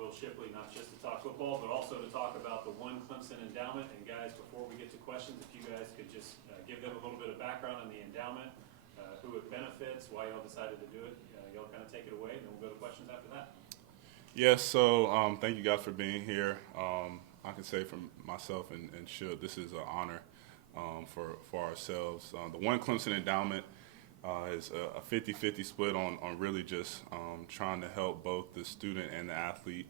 Will Shipley, not just to talk football, but also to talk about the One Clemson Endowment. And guys, before we get to questions, if you guys could just give them a little bit of background on the endowment, who it benefits, why y'all decided to do it. Y'all kind of take it away, and then we'll go to questions after that. Yes, so thank you guys for being here. I can say for myself and Ship, this is an honor for ourselves. The One Clemson Endowment is a 50-50 split on really just trying to help both the student and the athlete.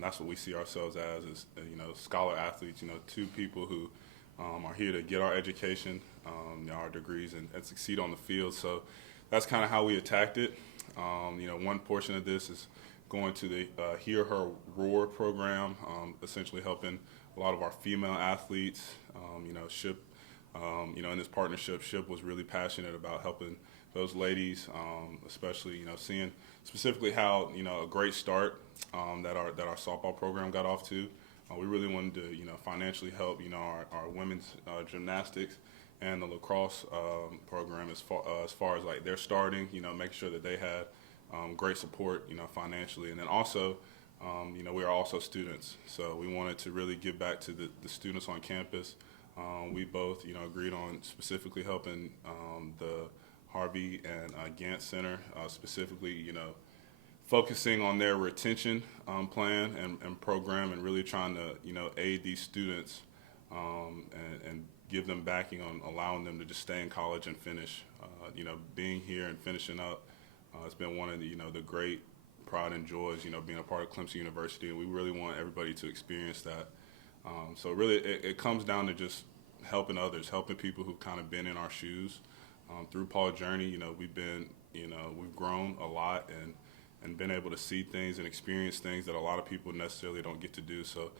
That's what we see ourselves as, is scholar athletes. Two people who are here to get our education, our degrees, and succeed on the field. So that's kind of how we attacked it. One portion of this is going to the Hear Her Roar program, essentially helping a lot of our female athletes. Ship, in this partnership, Ship was really passionate about helping those ladies, especially, seeing specifically how, a great start that our softball program got off to. We really wanted to, financially help, our women's gymnastics and the lacrosse program as far as like they're starting, make sure that they had great support, financially. And then also, we are also students. So we wanted to really give back to the students on campus. We both, agreed on specifically helping the Harvey and Gant Center, specifically, focusing on their retention plan and program, and really trying to, aid these students and give them backing on allowing them to just stay in college and finish. Being here and finishing up, it's been one of the great pride and joys, being a part of Clemson University, and we really want everybody to experience that. So really, it comes down to just helping others, helping people who've kind of been in our shoes. Through Paul's journey, we've grown a lot and been able to see things and experience things that a lot of people necessarily don't get to do. So,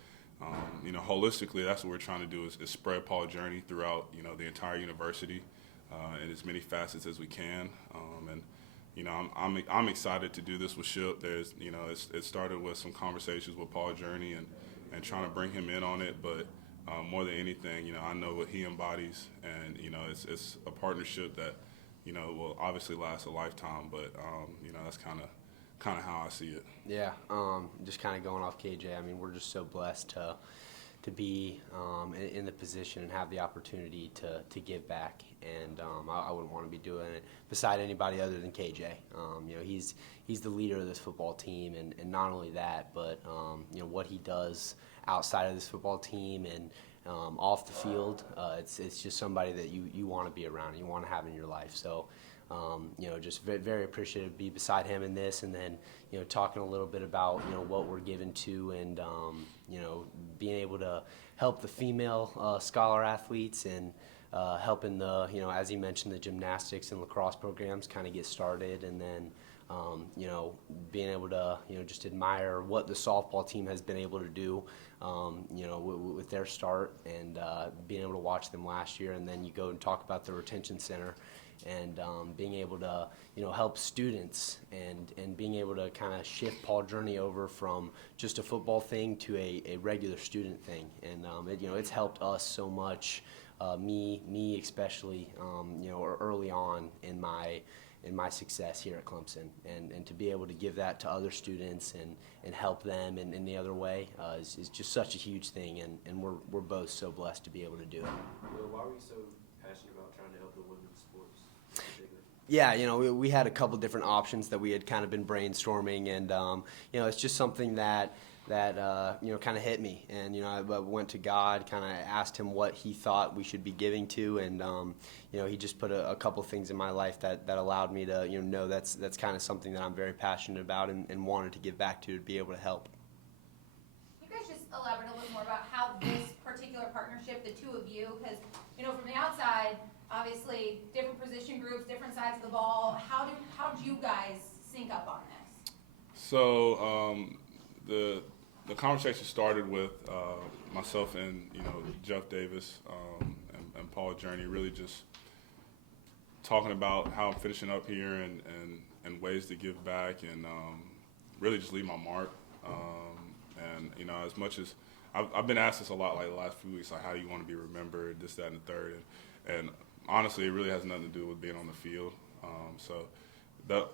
holistically, that's what we're trying to do is spread Paul's journey throughout, the entire university in as many facets as we can. I'm excited to do this with Ship. There's, it started with some conversations with Paul's journey and trying to bring him in on it, but more than anything, I know what he embodies, and it's a partnership that will obviously last a lifetime. But that's kind of how I see it. Yeah, just kind of going off KJ. I mean, we're just so blessed to be in the position and have the opportunity to give back, and I wouldn't want to be doing it beside anybody other than KJ. He's the leader of this football team, and not only that, but what he does outside of this football team and off the field, it's just somebody that you want to be around, you want to have in your life. So just very, very appreciative to be beside him in this, and then talking a little bit about what we're given to, and being able to help the female scholar athletes, and helping the as he mentioned, the gymnastics and lacrosse programs kind of get started, and then being able to just admire what the softball team has been able to do with their start, and being able to watch them last year, and then you go and talk about the retention center, and being able to help students, and being able to kind of shift Paul's journey over from just a football thing to a regular student thing, and it's helped us so much, me especially, early on in my success here at Clemson, and to be able to give that to other students and help them in the other way is just such a huge thing, and we're both so blessed to be able to do it. Well, why were you so passionate about trying to help the women's sports? Yeah, we had a couple different options that we had kind of been brainstorming, and it's just something that kind of hit me, and I went to God, kind of asked him what he thought we should be giving to, and he just put a couple things in my life that allowed me to know that's kind of something that I'm very passionate about, and wanted to give back to be able to help. Can you guys just elaborate a little more about how this particular partnership, the two of you, because from the outside, obviously different position groups, different sides of the ball. How do you guys sync up on this? So the conversation started with myself and Jeff Davis and Paul Journey, really just talking about how I'm finishing up here, and ways to give back, and really just leave my mark. And as much as I've been asked this a lot, like the last few weeks, like how do you want to be remembered, this, that, and the third, and honestly, it really has nothing to do with being on the field. So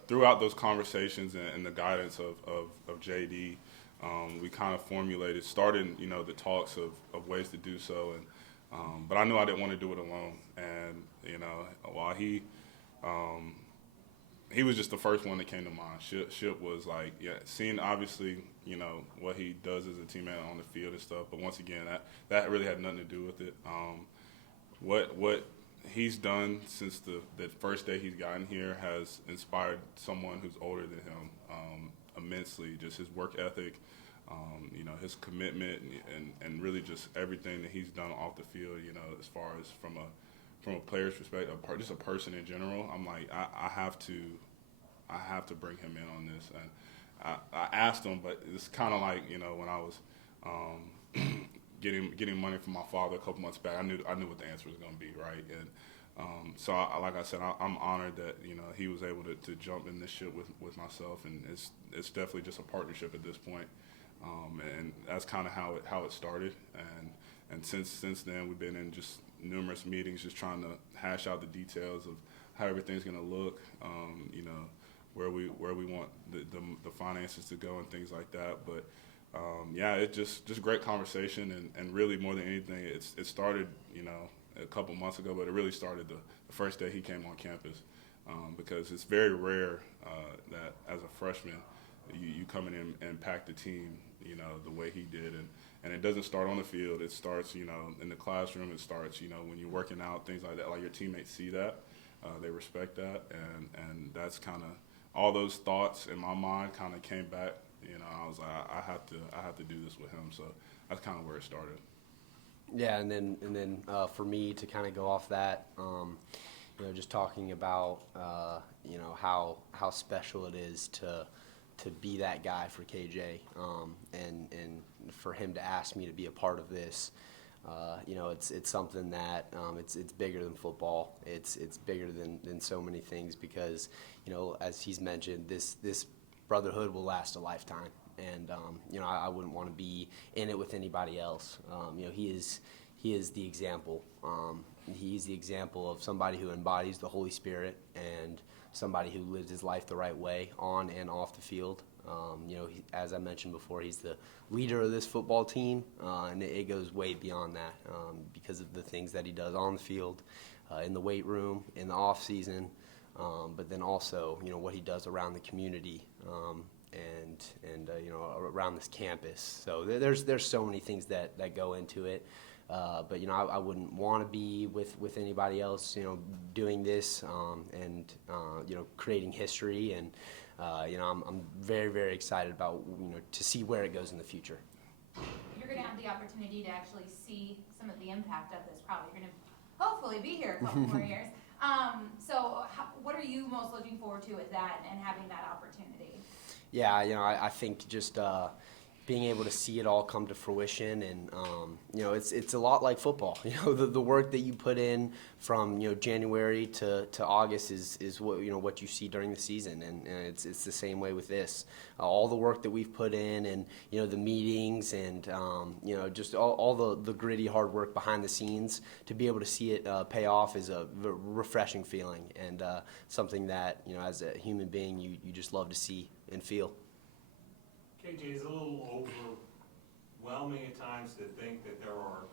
throughout those conversations and the guidance of JD, we kind of started, you know, the talks of ways to do so, and but I knew I didn't want to do it alone. And you know, while he was just the first one that came to mind. Ship was like, yeah, seeing obviously, you know, what he does as a teammate on the field and stuff. But once again, that really had nothing to do with it. What he's done since the first day he's gotten here has inspired someone who's older than him immensely. Just his work ethic, you know, his commitment, and really just everything that he's done off the field. You know, as far as from a player's perspective, just a person in general. I'm like, I have to bring him in on this. And I asked him, but it's kind of like, you know, when I was getting money from my father a couple months back, I knew what the answer was going to be, right? And so, like I said, I'm honored that, you know, he was able to jump in this ship with myself, and it's definitely just a partnership at this point. And that's kind of how it started. And since then, we've been in just numerous meetings, just trying to hash out the details of how everything's going to look. You know, where we want the finances to go and things like that. But yeah, it's just great conversation, and really more than anything, it started, you know, a couple months ago, but it really started the first day he came on campus, because it's very rare that as a freshman you come in and impact the team, you know, the way he did, and it doesn't start on the field. It starts, you know, in the classroom. It starts, you know, when you're working out, things like that. Like your teammates see that, they respect that, and that's kind of all those thoughts in my mind kind of came back. You know, I was like, I have to do this with him. So that's kind of where it started. Yeah, and then for me to kind of go off that, you know, just talking about you know, how special it is to be that guy for KJ, and for him to ask me to be a part of this. You know, it's something that it's bigger than football. It's bigger than so many things, because, you know, as he's mentioned, this brotherhood will last a lifetime. And you know, I wouldn't want to be in it with anybody else. You know, he is the example. He's the example of somebody who embodies the Holy Spirit, and somebody who lives his life the right way on and off the field. You know, as I mentioned before, he's the leader of this football team, and it goes way beyond that, because of the things that he does on the field, in the weight room, in the off season, but then also, you know, what he does around the community, and you know, around this campus. So there's so many things that go into it. But you know, I wouldn't want to be with anybody else, you know, doing this, and you know, creating history. And you know, I'm very, very excited about, you know, to see where it goes in the future. You're going to have the opportunity to actually see some of the impact of this. Probably you're going to hopefully be here a couple more years. So what are you most looking forward to with that and having that opportunity? Yeah, you know, I think just being able to see it all come to fruition, and you know, it's a lot like football. You know, the work that you put in from, you know, January to August is what, you know, what you see during the season, and it's the same way with this. All the work that we've put in, and you know, the meetings, and you know, just all the gritty hard work behind the scenes, to be able to see it pay off is a refreshing feeling, and something that, you know, as a human being, you just love to see and feel. KJ, is a little overwhelming at times to think that there are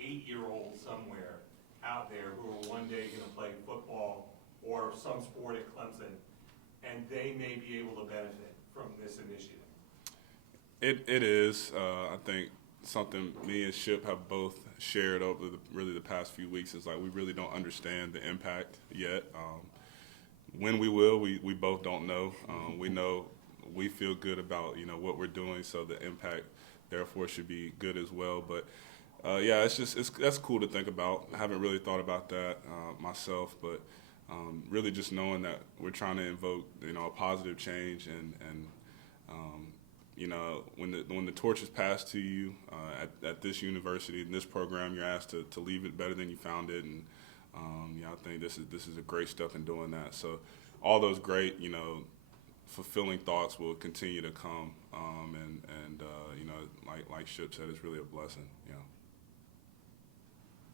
8-year-olds somewhere out there who are one day going to play football or some sport at Clemson, and they may be able to benefit from this initiative. It is. I think something me and Ship have both shared over the past few weeks is like, we really don't understand the impact yet. When we will, we both don't know. We know. We feel good about, you know, what we're doing, so the impact therefore should be good as well. But yeah, that's cool to think about. I haven't really thought about that myself, but really just knowing that we're trying to invoke, you know, a positive change, and you know, when the torch is passed to you at this university, in this program, you're asked to leave it better than you found it, and yeah, I think this is a great step in doing that. So all those great, you know, fulfilling thoughts will continue to come, and you know, like Ship said, it's really a blessing. You know.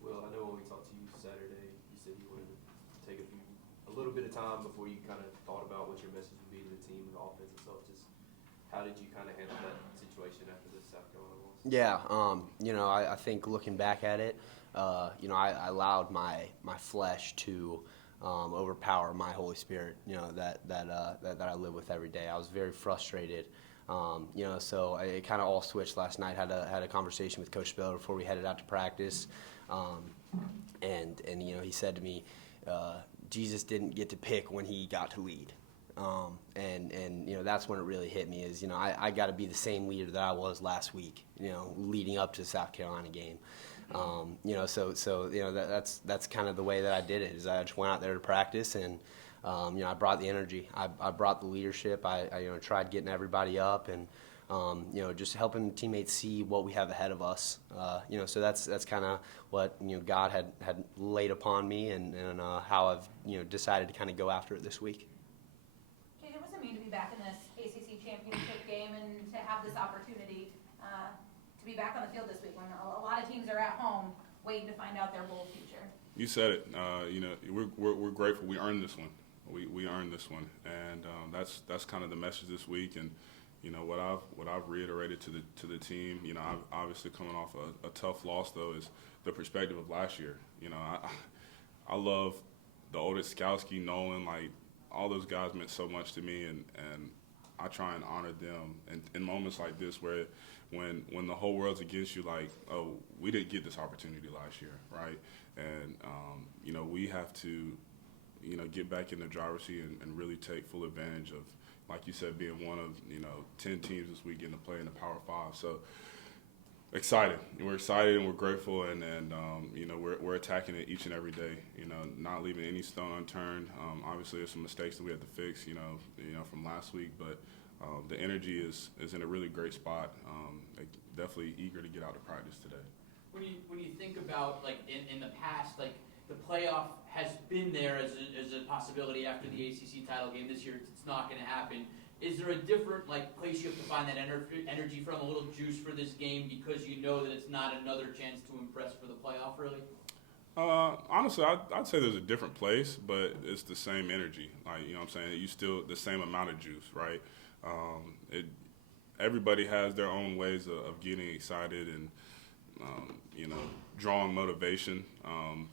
Well, I know when we talked to you Saturday, you said you wanted to take a little bit of time before you kind of thought about what your message would be to the team and the offense itself. Just how did you kind of handle that situation Yeah, I think looking back at it, I allowed my flesh to overpower my Holy Spirit, that I live with every day. I was very frustrated, so it kind of all switched last night. Had a conversation with Coach Spiller before we headed out to practice, and he said to me, Jesus didn't get to pick when he got to lead. And that's when it really hit me is, I got to be the same leader that I was last week, leading up to the South Carolina game. That's kind of the way that I did it is I just went out there to practice and, I brought the energy. I brought the leadership. I tried getting everybody up and, just helping teammates see what we have ahead of us. So that's kind of what, God had laid upon me and how I've, decided to kind of go after it this week. What does it mean to be back in this ACC Championship game and to have this opportunity to be back on the field this week when a lot of teams are at home waiting to find out their bowl future? You said it. We're grateful. We earned this one. We earned this one, and that's kind of the message this week. And what I've reiterated to the team. I've obviously coming off a tough loss though is the perspective of last year. I love the Otis Skowski, Nolan, like all those guys meant so much to me, and I try and honor them. And in moments like this where when the whole world's against you, like, oh, we didn't get this opportunity last year, right? And, we have to, get back in the driver's seat and really take full advantage of, like you said, being one of, 10 teams this week getting to play in the Power 5. So excited. We're excited and we're grateful, and we're attacking it each and every day, not leaving any stone unturned. Obviously, there's some mistakes that we have to fix, from last week, but the energy is in a really great spot. Definitely eager to get out to practice today. When you think about, like, in the past, like, the playoff has been there as a possibility after the ACC title game. This year, it's not going to happen. Is there a different, place you have to find that energy from, a little juice for this game because you know that it's not another chance to impress for the playoff, really? Honestly, I'd say there's a different place, but it's the same energy. Like, what I'm saying? You still the same amount of juice, right? Everybody has their own ways of getting excited and, drawing motivation.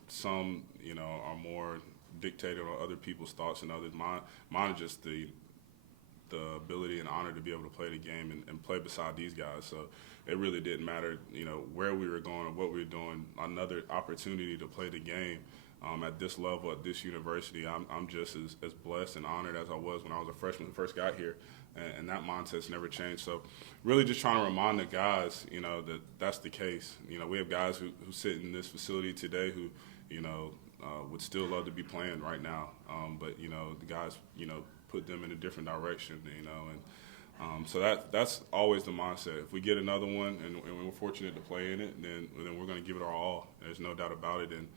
Some, are more dictated on other people's thoughts than others. Mine is just the ability and honor to be able to play the game and play beside these guys. So it really didn't matter, where we were going or what we were doing. Another opportunity to play the game at this level, at this university. I'm just as blessed and honored as I was when I was a freshman who first got here, and that mindset's never changed. So really just trying to remind the guys, that that's the case. We have guys who sit in this facility today who, would still love to be playing right now. But, the guys, put them in a different direction, and so that's always the mindset. If we get another one and we're fortunate to play in it, then we're going to give it our all. There's no doubt about it. And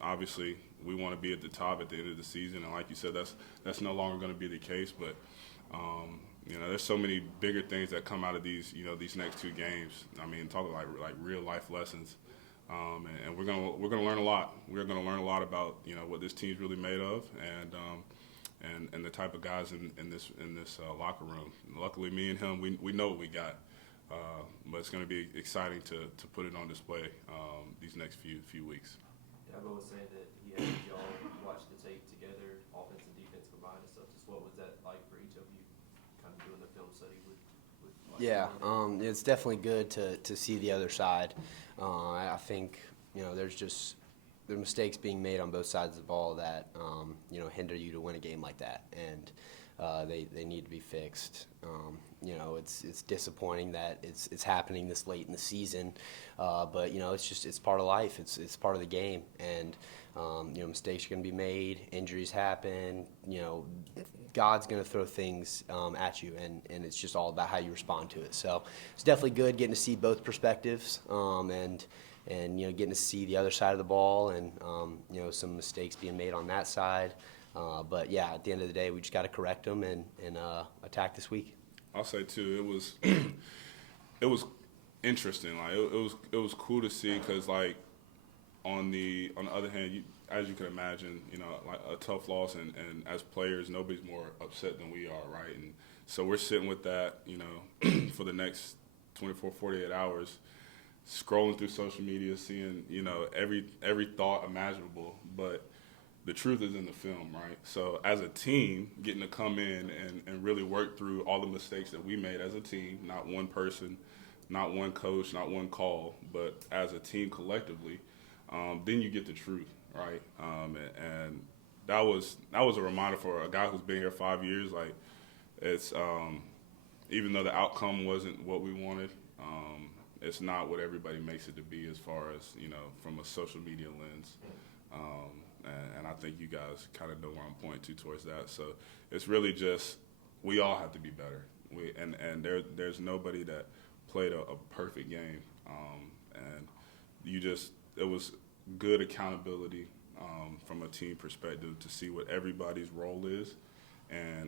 obviously we want to be at the top at the end of the season, and like you said, that's no longer going to be the case. But there's so many bigger things that come out of these next two games. I mean, talking like real life lessons. And we're gonna learn a lot. We're gonna learn a lot about what this team's really made of, and the type of guys in this locker room. Luckily, me and him, we know what we got, but it's gonna be exciting to put it on display these next few weeks. Dabo was saying that he had y'all watch the tape together, offense and defense combined and stuff. Just what was that like for each of you, kind of doing the film study with Yeah, it's definitely good to see the other side. I think there's mistakes being made on both sides of the ball that hinder you to win a game like that, and they need to be fixed. It's disappointing that it's happening this late in the season, but it's part of life. It's part of the game, and mistakes are going to be made. Injuries happen. God's going to throw things at you, and it's just all about how you respond to it. So it's definitely good getting to see both perspectives, and getting to see the other side of the ball, and some mistakes being made on that side. But yeah, at the end of the day, we just got to correct them and attack this week. I'll say too, it was interesting. Like it was cool to see, because like on the other hand, as you can imagine, like a tough loss, and as players, nobody's more upset than we are, right? And so we're sitting with that, for the next 24, 48 hours, scrolling through social media, seeing, you know, every thought imaginable, but the truth is in the film, right? So as a team, getting to come in and really work through all the mistakes that we made as a team, not one person, not one coach, not one call, but as a team collectively, then you get the truth, right? And that was a reminder for a guy who's been here 5 years. Like, it's even though the outcome wasn't what we wanted, it's not what everybody makes it to be as far as, you know, from a social media lens. And I think you guys kind of know where I'm pointing to towards that. So it's really just, we all have to be better. And there's nobody that played a perfect game. And it was good accountability from a team perspective to see what everybody's role is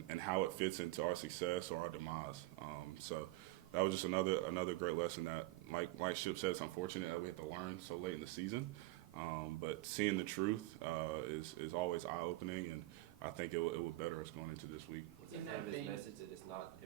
and how it fits into our success or our demise. So that was just another great lesson that, like Ship said, it's unfortunate that we had to learn so late in the season. But seeing the truth is always eye-opening, and I think it will better us going into this week. Was that kind of his message that it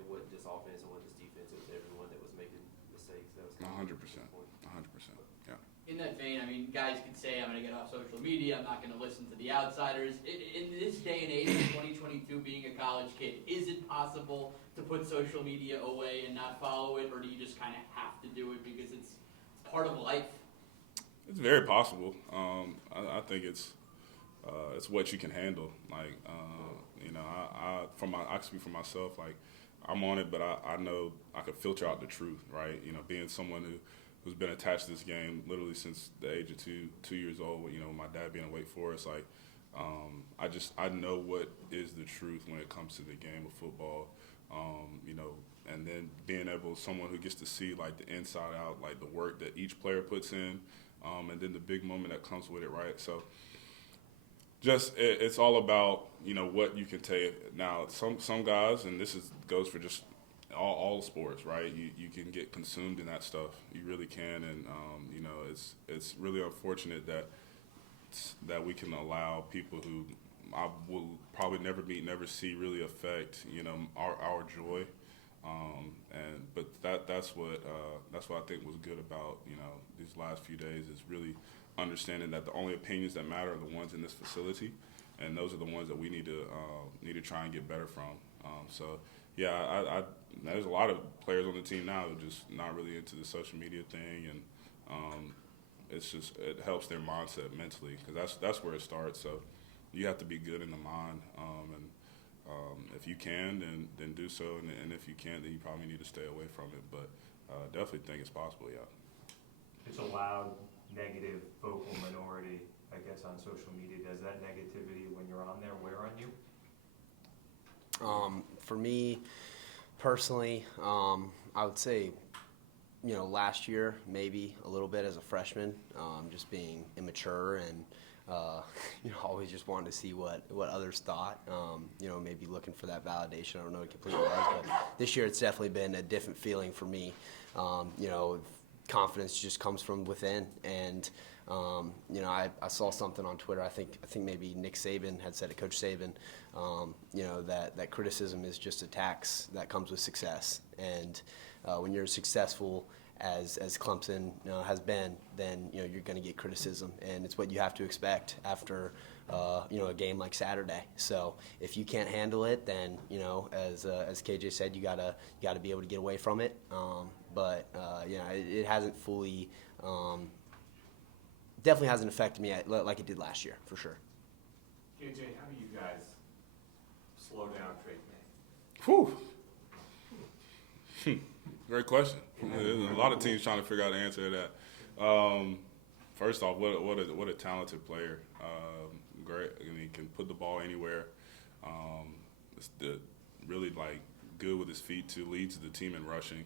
wasn't just offense, it wasn't just defense, it was everyone that was making mistakes? That was 100%. 100%. Yeah. In that vein, I mean, guys can say, I'm going to get off social media, I'm not going to listen to the outsiders. In this day and age, 2022, being a college kid, is it possible to put social media away and not follow it, or do you just kind of have to do it because it's part of life? It's very possible. I think it's what you can handle. Like, you know, I can speak for myself. Like, I'm on it, but I know I can filter out the truth, right? You know, being someone who's been attached to this game literally since the age of 2 years old. You know, my dad being in Wake Forest, like, I know what is the truth when it comes to the game of football. You know, and then being someone who gets to see like the inside out, like the work that each player puts in. And then the big moment that comes with it, right? So it's all about, you know, what you can take. Now, some guys, and this goes for just all sports, right? You can get consumed in that stuff. You really can, and you know, it's really unfortunate that we can allow people who I will probably never meet, never see, really affect, you know, our joy. But that's what I think was good about, you know, these last few days, is really understanding that the only opinions that matter are the ones in this facility, and those are the ones that we need to try and get better from. So yeah, there's a lot of players on the team now who are just not really into the social media thing, and it helps their mindset mentally, because that's where it starts. So you have to be good in the mind, and if you can, then do so, and if you can't, then you probably need to stay away from it. But definitely think it's possible, yeah. It's a loud, negative, vocal minority, I guess, on social media. Does that negativity, when you're on there, wear on you? For me, personally, I would say, you know, last year, maybe a little bit as a freshman, just being immature and you know, always just wanted to see what others thought, you know, maybe looking for that validation. I don't know what it completely was, but this year it's definitely been a different feeling for me. You know, confidence just comes from within, and you know, I saw something on Twitter. I think maybe Nick Saban had said it, Coach Saban. You know, that criticism is just a tax that comes with success, and when you're successful as Clemson has been, then you know you're going to get criticism, and it's what you have to expect after you know, a game like Saturday. So if you can't handle it, then you know, as KJ said, you gotta be able to get away from it. But you know, it hasn't fully, definitely hasn't affected me like it did last year, for sure. KJ, how do you guys slow down Drake Maye? Whew. Great question. There's a lot of teams trying to figure out the answer to that. First off, what a talented player. Great. I mean, he can put the ball anywhere. It's really like good with his feet too. Leads the team in rushing.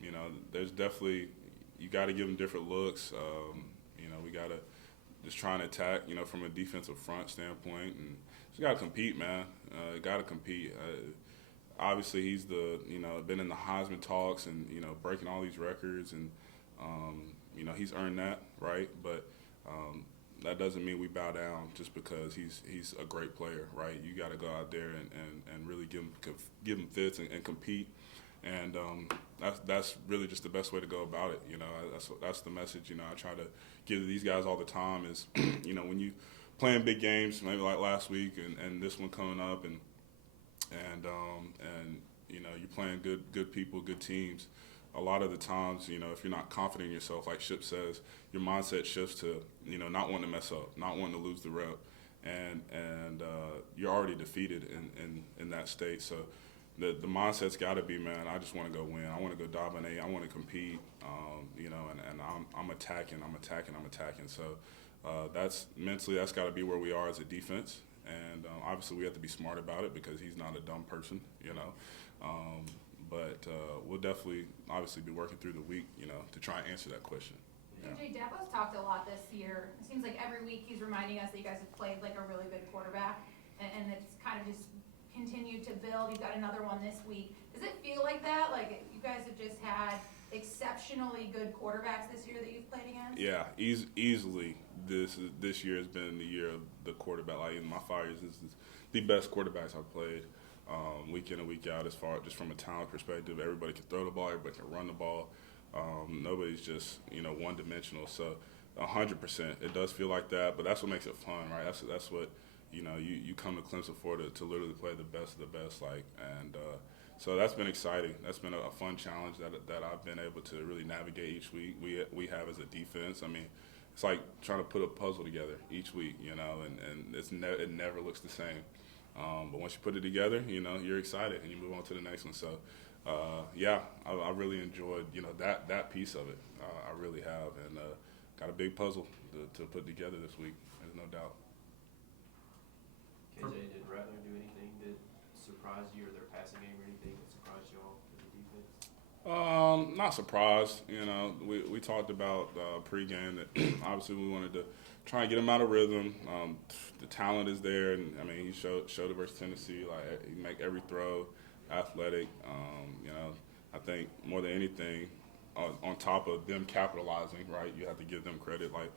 You know, there's definitely, you got to give him different looks. You know, we got to just try and attack, you know, from a defensive front standpoint, and just got to compete, man. Got to compete. Obviously, he's been in the Heisman talks and, you know, breaking all these records, and, you know, he's earned that, right? But that doesn't mean we bow down just because he's a great player, right? You got to go out there and really give him fits and compete. And that's really just the best way to go about it. That's the message. I try to give to these guys all the time is, when you playing big games, maybe like last week and this one coming up, and you're playing good people, good teams. A lot of the times, if you're not confident in yourself, like Ship says, your mindset shifts to, not wanting to mess up, not wanting to lose the rep, and you're already defeated in that state. So the mindset's got to be, man, I just want to go win. I want to go dominate. I want to compete. And I'm attacking. So that's mentally, that's got to be where we are as a defense. And obviously, we have to be smart about it because he's not a dumb person, But we'll definitely, obviously, be working through the week, to try and answer that question. KJ, Dabo's talked a lot this year. It seems like every week he's reminding us that you guys have played like a really good quarterback, and it's kind of just continued to build. You've got another one this week. Does it feel like that? Like you guys have just had exceptionally good quarterbacks this year that you've played against? Yeah, easily. This year has been the year of the quarterback. Like in my 5 years, this is the best quarterbacks I've played. Week in and week out, as far just from a talent perspective, everybody can throw the ball, everybody can run the ball. Nobody's just one-dimensional. So 100%, it does feel like that, but that's what makes it fun, right? That's what you come to Clemson for, to literally play the best of the best, so that's been exciting. That's been a fun challenge that I've been able to really navigate each week. We have as a defense. I mean, it's like trying to put a puzzle together each week, and it never looks the same. But once you put it together, you're excited and you move on to the next one. So, I really enjoyed, that piece of it. I really have, and got a big puzzle to put together this week. There's no doubt. KJ, did Rattler do anything that surprised you, or their passing game, or anything that surprised y'all as a defense? Not surprised. We talked about pregame that obviously we wanted to try and get him out of rhythm. The talent is there, and I mean he showed it versus Tennessee. Like he make every throw, athletic. I think more than anything, on top of them capitalizing, right? You have to give them credit. Like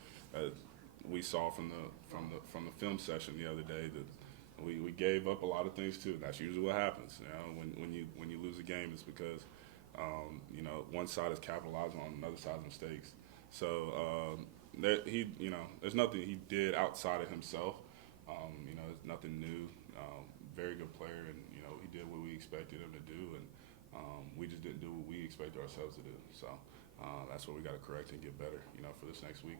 we saw from the film session the other day that we gave up a lot of things too. That's usually what happens. When you lose a game, it's because one side is capitalizing on another side's mistakes. So there's nothing he did outside of himself. There's nothing new. Very good player, and he did what we expected him to do, and we just didn't do what we expected ourselves to do. So that's what we got to correct and get better, for this next week.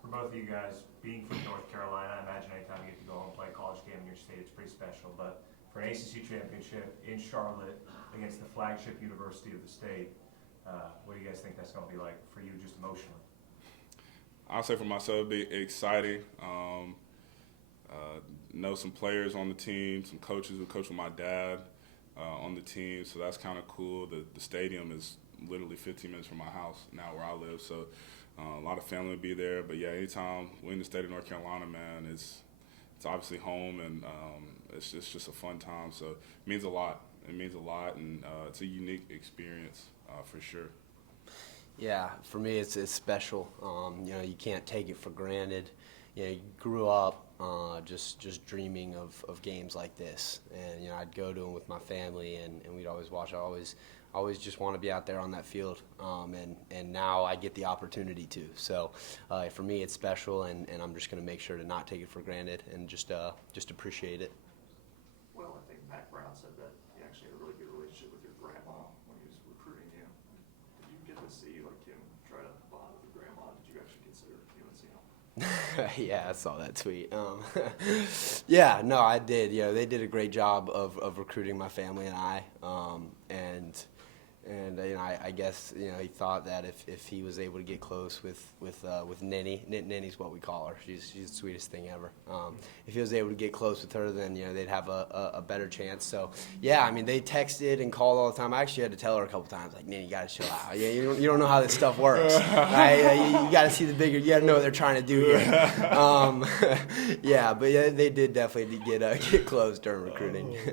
For both of you guys, being from North Carolina, I imagine anytime you get to go home and play a college game in your state, it's pretty special. But for an ACC Championship in Charlotte against the flagship university of the state, what do you guys think that's going to be like for you, just emotionally? I'll say for myself, it'd be exciting. Know some players on the team, some coaches who coach with my dad on the team, so that's kind of cool. The stadium is literally 15 minutes from my house now where I live, so a lot of family will be there. But yeah, anytime we're in the state of North Carolina, man, it's obviously home, and it's just a fun time. So it means a lot. It means a lot, and it's a unique experience for sure. Yeah, for me it's special. You can't take it for granted. You grew up just dreaming of games like this, and I'd go to them with my family, and we'd always watch. I always just want to be out there on that field, and now I get the opportunity to. So for me it's special, and I'm just going to make sure to not take it for granted and just appreciate it. Well, I think Mack Brown said that he actually had a really good relationship with your grandma when he was recruiting you. Did you get to see him try to bond with your grandma? Did you actually consider UNC home? Yeah, I saw that tweet. Yeah, no, I did. They did a great job of recruiting my family and I, and I guess he thought that if he was able to get close with Ninny, Ninny's what we call her. She's the sweetest thing ever. If he was able to get close with her, then they'd have a better chance. So yeah, I mean they texted and called all the time. I actually had to tell her a couple times, like, Ninny, you gotta chill out. Yeah, you don't know how this stuff works. You gotta see the bigger. You gotta know what they're trying to do here. Yeah, but yeah, they did definitely get close during recruiting. Is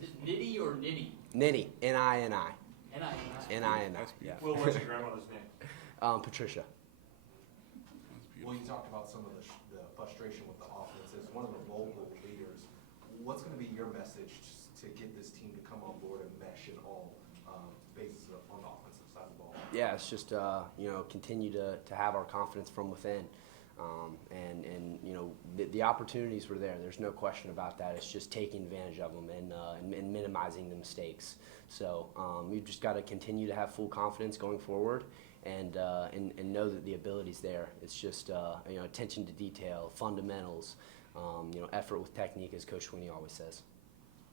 it Nitty or Ninny? Ninny, N-I-N-I. N-I-N-I. N-I-N-I, yeah. Well, what's your grandmother's name? Patricia. Well, you talked about some of the frustration with the offense. As one of the vocal leaders, what's going to be your message to get this team to come on board and mesh Yeah, it's just continue to have our confidence from within, and the opportunities were there. There's no question about that. It's just taking advantage of them and minimizing the mistakes. So we've just got to continue to have full confidence going forward, and know that the ability's there. It's just attention to detail, fundamentals, effort with technique, as Coach Sweeney always says.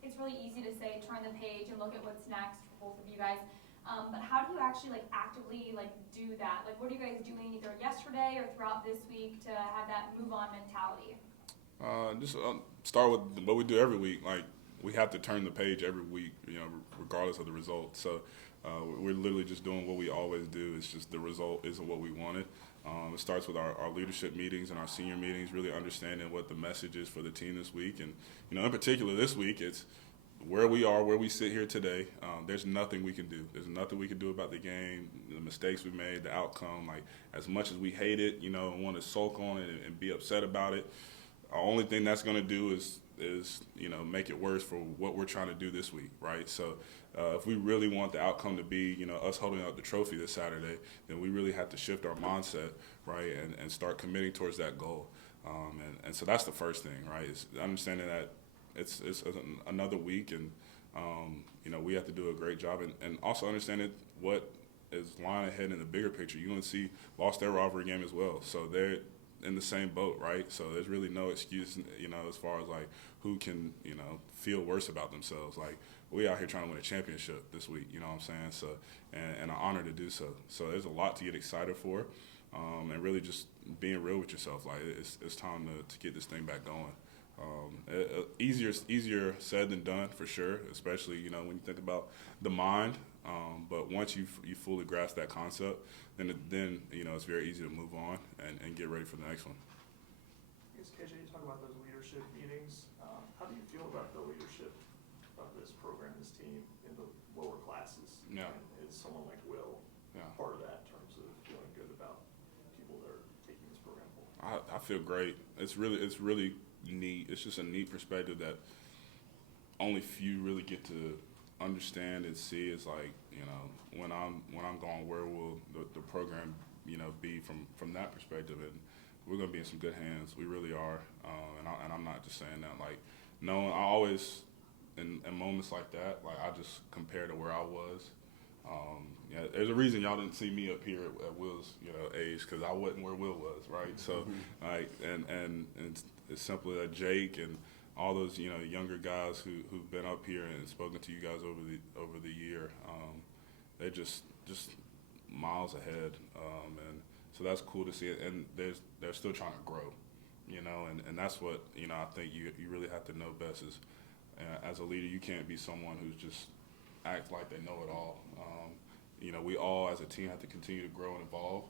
It's really easy to say turn the page and look at what's next for both of you guys. But how do you actually actively do that? What are you guys doing either yesterday or throughout this week to have that move on mentality? Just start with what we do every week. We have to turn the page every week, regardless of the result. So we're literally just doing what we always do. It's just the result isn't what we wanted. It starts with our leadership meetings and our senior meetings, really understanding what the message is for the team this week. And, in particular this week, it's where we are, where we sit here today. There's nothing we can do. There's nothing we can do about the game, the mistakes we made, the outcome. As much as we hate it, and want to sulk on it and be upset about it, the only thing that's going to do is make it worse for what we're trying to do this week, right? So if we really want the outcome to be, us holding out the trophy this Saturday, then we really have to shift our mindset, right, and start committing towards that goal. And so that's the first thing, right, is understanding that it's another week, and we have to do a great job, and also understanding what is lying ahead in the bigger picture. UNC lost their rivalry game as well, so they're in the same boat, right? So there's really no excuse, as far as who can, feel worse about themselves. We out here trying to win a championship this week, you know what I'm saying? So, and an honor to do so. So there's a lot to get excited for, and really just being real with yourself. It's time to get this thing back going. Easier said than done for sure, especially when you think about the mind. But once you fully grasp that concept, then it's very easy to move on and get ready for the next one. I guess, KJ, you talk about those leadership meetings. How do you feel about the leadership of this program, this team, in the lower classes? Yeah. And is someone like Will part of that in terms of feeling good about people that are taking this program forward? I feel great. It's really neat. It's just a neat perspective that only few really get to understand and see. Is when I'm gone, where will the program be from that perspective? And we're gonna be in some good hands. We really are. And I'm not just saying that. I always in moments like that, I just compare to where I was. There's a reason y'all didn't see me up here at Will's age, because I wasn't where Will was, right? So and it's simply that Jake and all those younger guys who've been up here and spoken to you guys over the year, they're just miles ahead, and so that's cool to see it. And they're still trying to grow, and that's what I think you really have to know best is, as a leader, you can't be someone who's just act like they know it all. We all as a team have to continue to grow and evolve.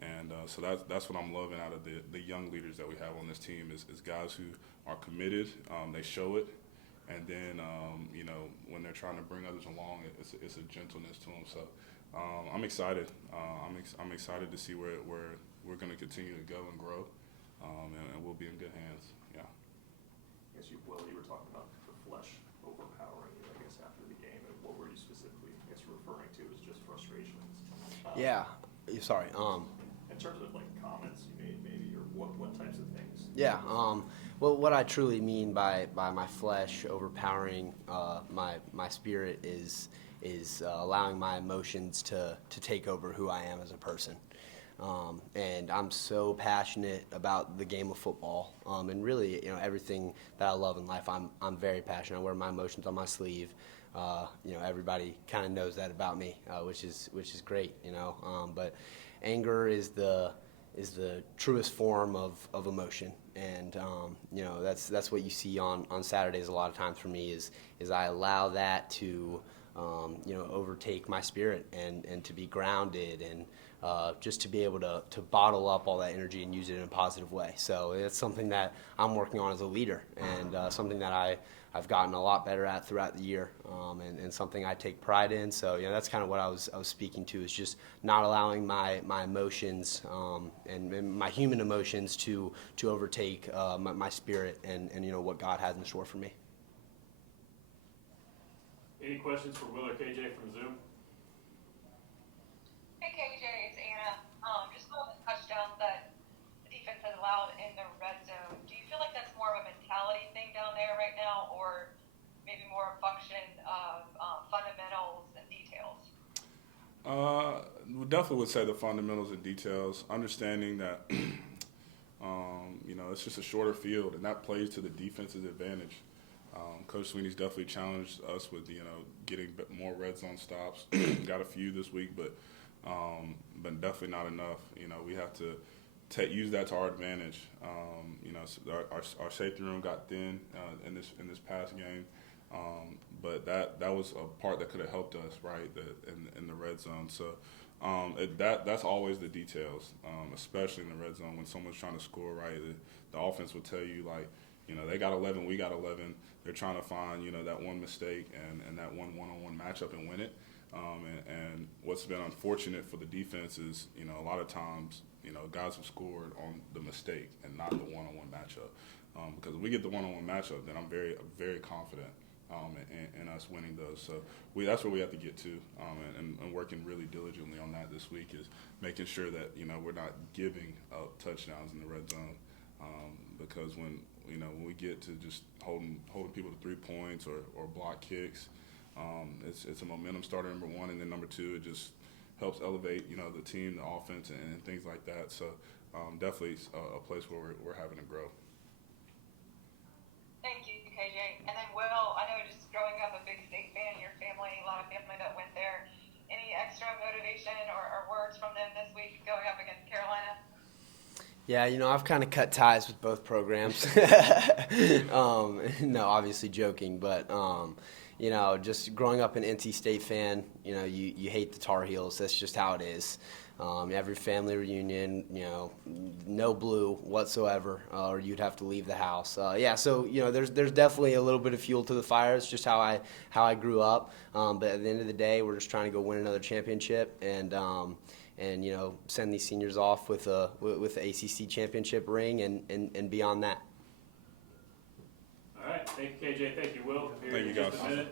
And so that's what I'm loving out of the young leaders that we have on this team is guys who are committed. They show it, and then when they're trying to bring others along, it's a gentleness to them. So I'm excited. I'm excited to see where we're going to continue to go and grow, and we'll be in good hands. Yeah. I guess you were talking about the flesh overpowering you, I guess, after the game, and what were you specifically, referring to as just frustrations? Yeah. Sorry. In terms of comments you made, maybe, or what types of things? Yeah. Well, what I truly mean by my flesh overpowering my spirit is allowing my emotions to take over who I am as a person. And I'm so passionate about the game of football, and really, everything that I love in life. I'm very passionate. I wear my emotions on my sleeve. Everybody kind of knows that about me, which is great. But anger is the truest form of emotion, and that's what you see on Saturdays a lot of times for me is I allow that to overtake my spirit and to be grounded and just to be able to bottle up all that energy and use it in a positive way. So it's something that I'm working on as a leader, and something that I've gotten a lot better at throughout the year, and something I take pride in. So that's kind of what I was speaking to, is just not allowing my emotions and my human emotions to overtake my spirit and what God has in store for me. Any questions for Will or KJ from Zoom? Hey KJ, it's Anna. Just on the touchdowns that the defense has allowed in the red zone, do you feel like that's more of a mentality thing down there right now, or maybe more a function of fundamentals and details? We definitely would say the fundamentals and details, understanding that it's just a shorter field, and that plays to the defense's advantage. Coach Sweeney's definitely challenged us with getting more red zone stops. Got a few this week, but definitely not enough. We have to use that to our advantage. So our safety room got thin in this past game, but that was a part that could have helped us, right, in the red zone. So that's always the details, especially in the red zone when someone's trying to score, right. The offense will tell you, like, they got 11, we got 11. They're trying to find, that one mistake and that one-on-one matchup and win it. And what's been unfortunate for the defense is, a lot of times, guys have scored on the mistake and not the one-on-one matchup. Because if we get the one-on-one matchup, then I'm very, very confident in us winning those. So that's where we have to get to, and working really diligently on that this week is making sure that, we're not giving up touchdowns in the red zone. Because when we get to just holding people to 3 points or block kicks, it's a momentum starter, number one, and then number two, it just helps elevate the team, the offense, and things like that. So definitely a place where we're having to grow. Thank you, KJ. And then Will, I know just growing up a big state fan, your family, a lot of family that went there. Any extra motivation or words from them this week going up against Carolina? Yeah, I've kind of cut ties with both programs. No, obviously joking, but just growing up an NC State fan, you hate the Tar Heels. That's just how it is. Every family reunion, no blue whatsoever, or you'd have to leave the house. So there's definitely a little bit of fuel to the fire. It's just how I grew up. But at the end of the day, we're just trying to go win another championship and send these seniors off with the ACC Championship ring and beyond that. All right, thank you, KJ. Thank you, Will. Here Thank you, in just guys. a minute.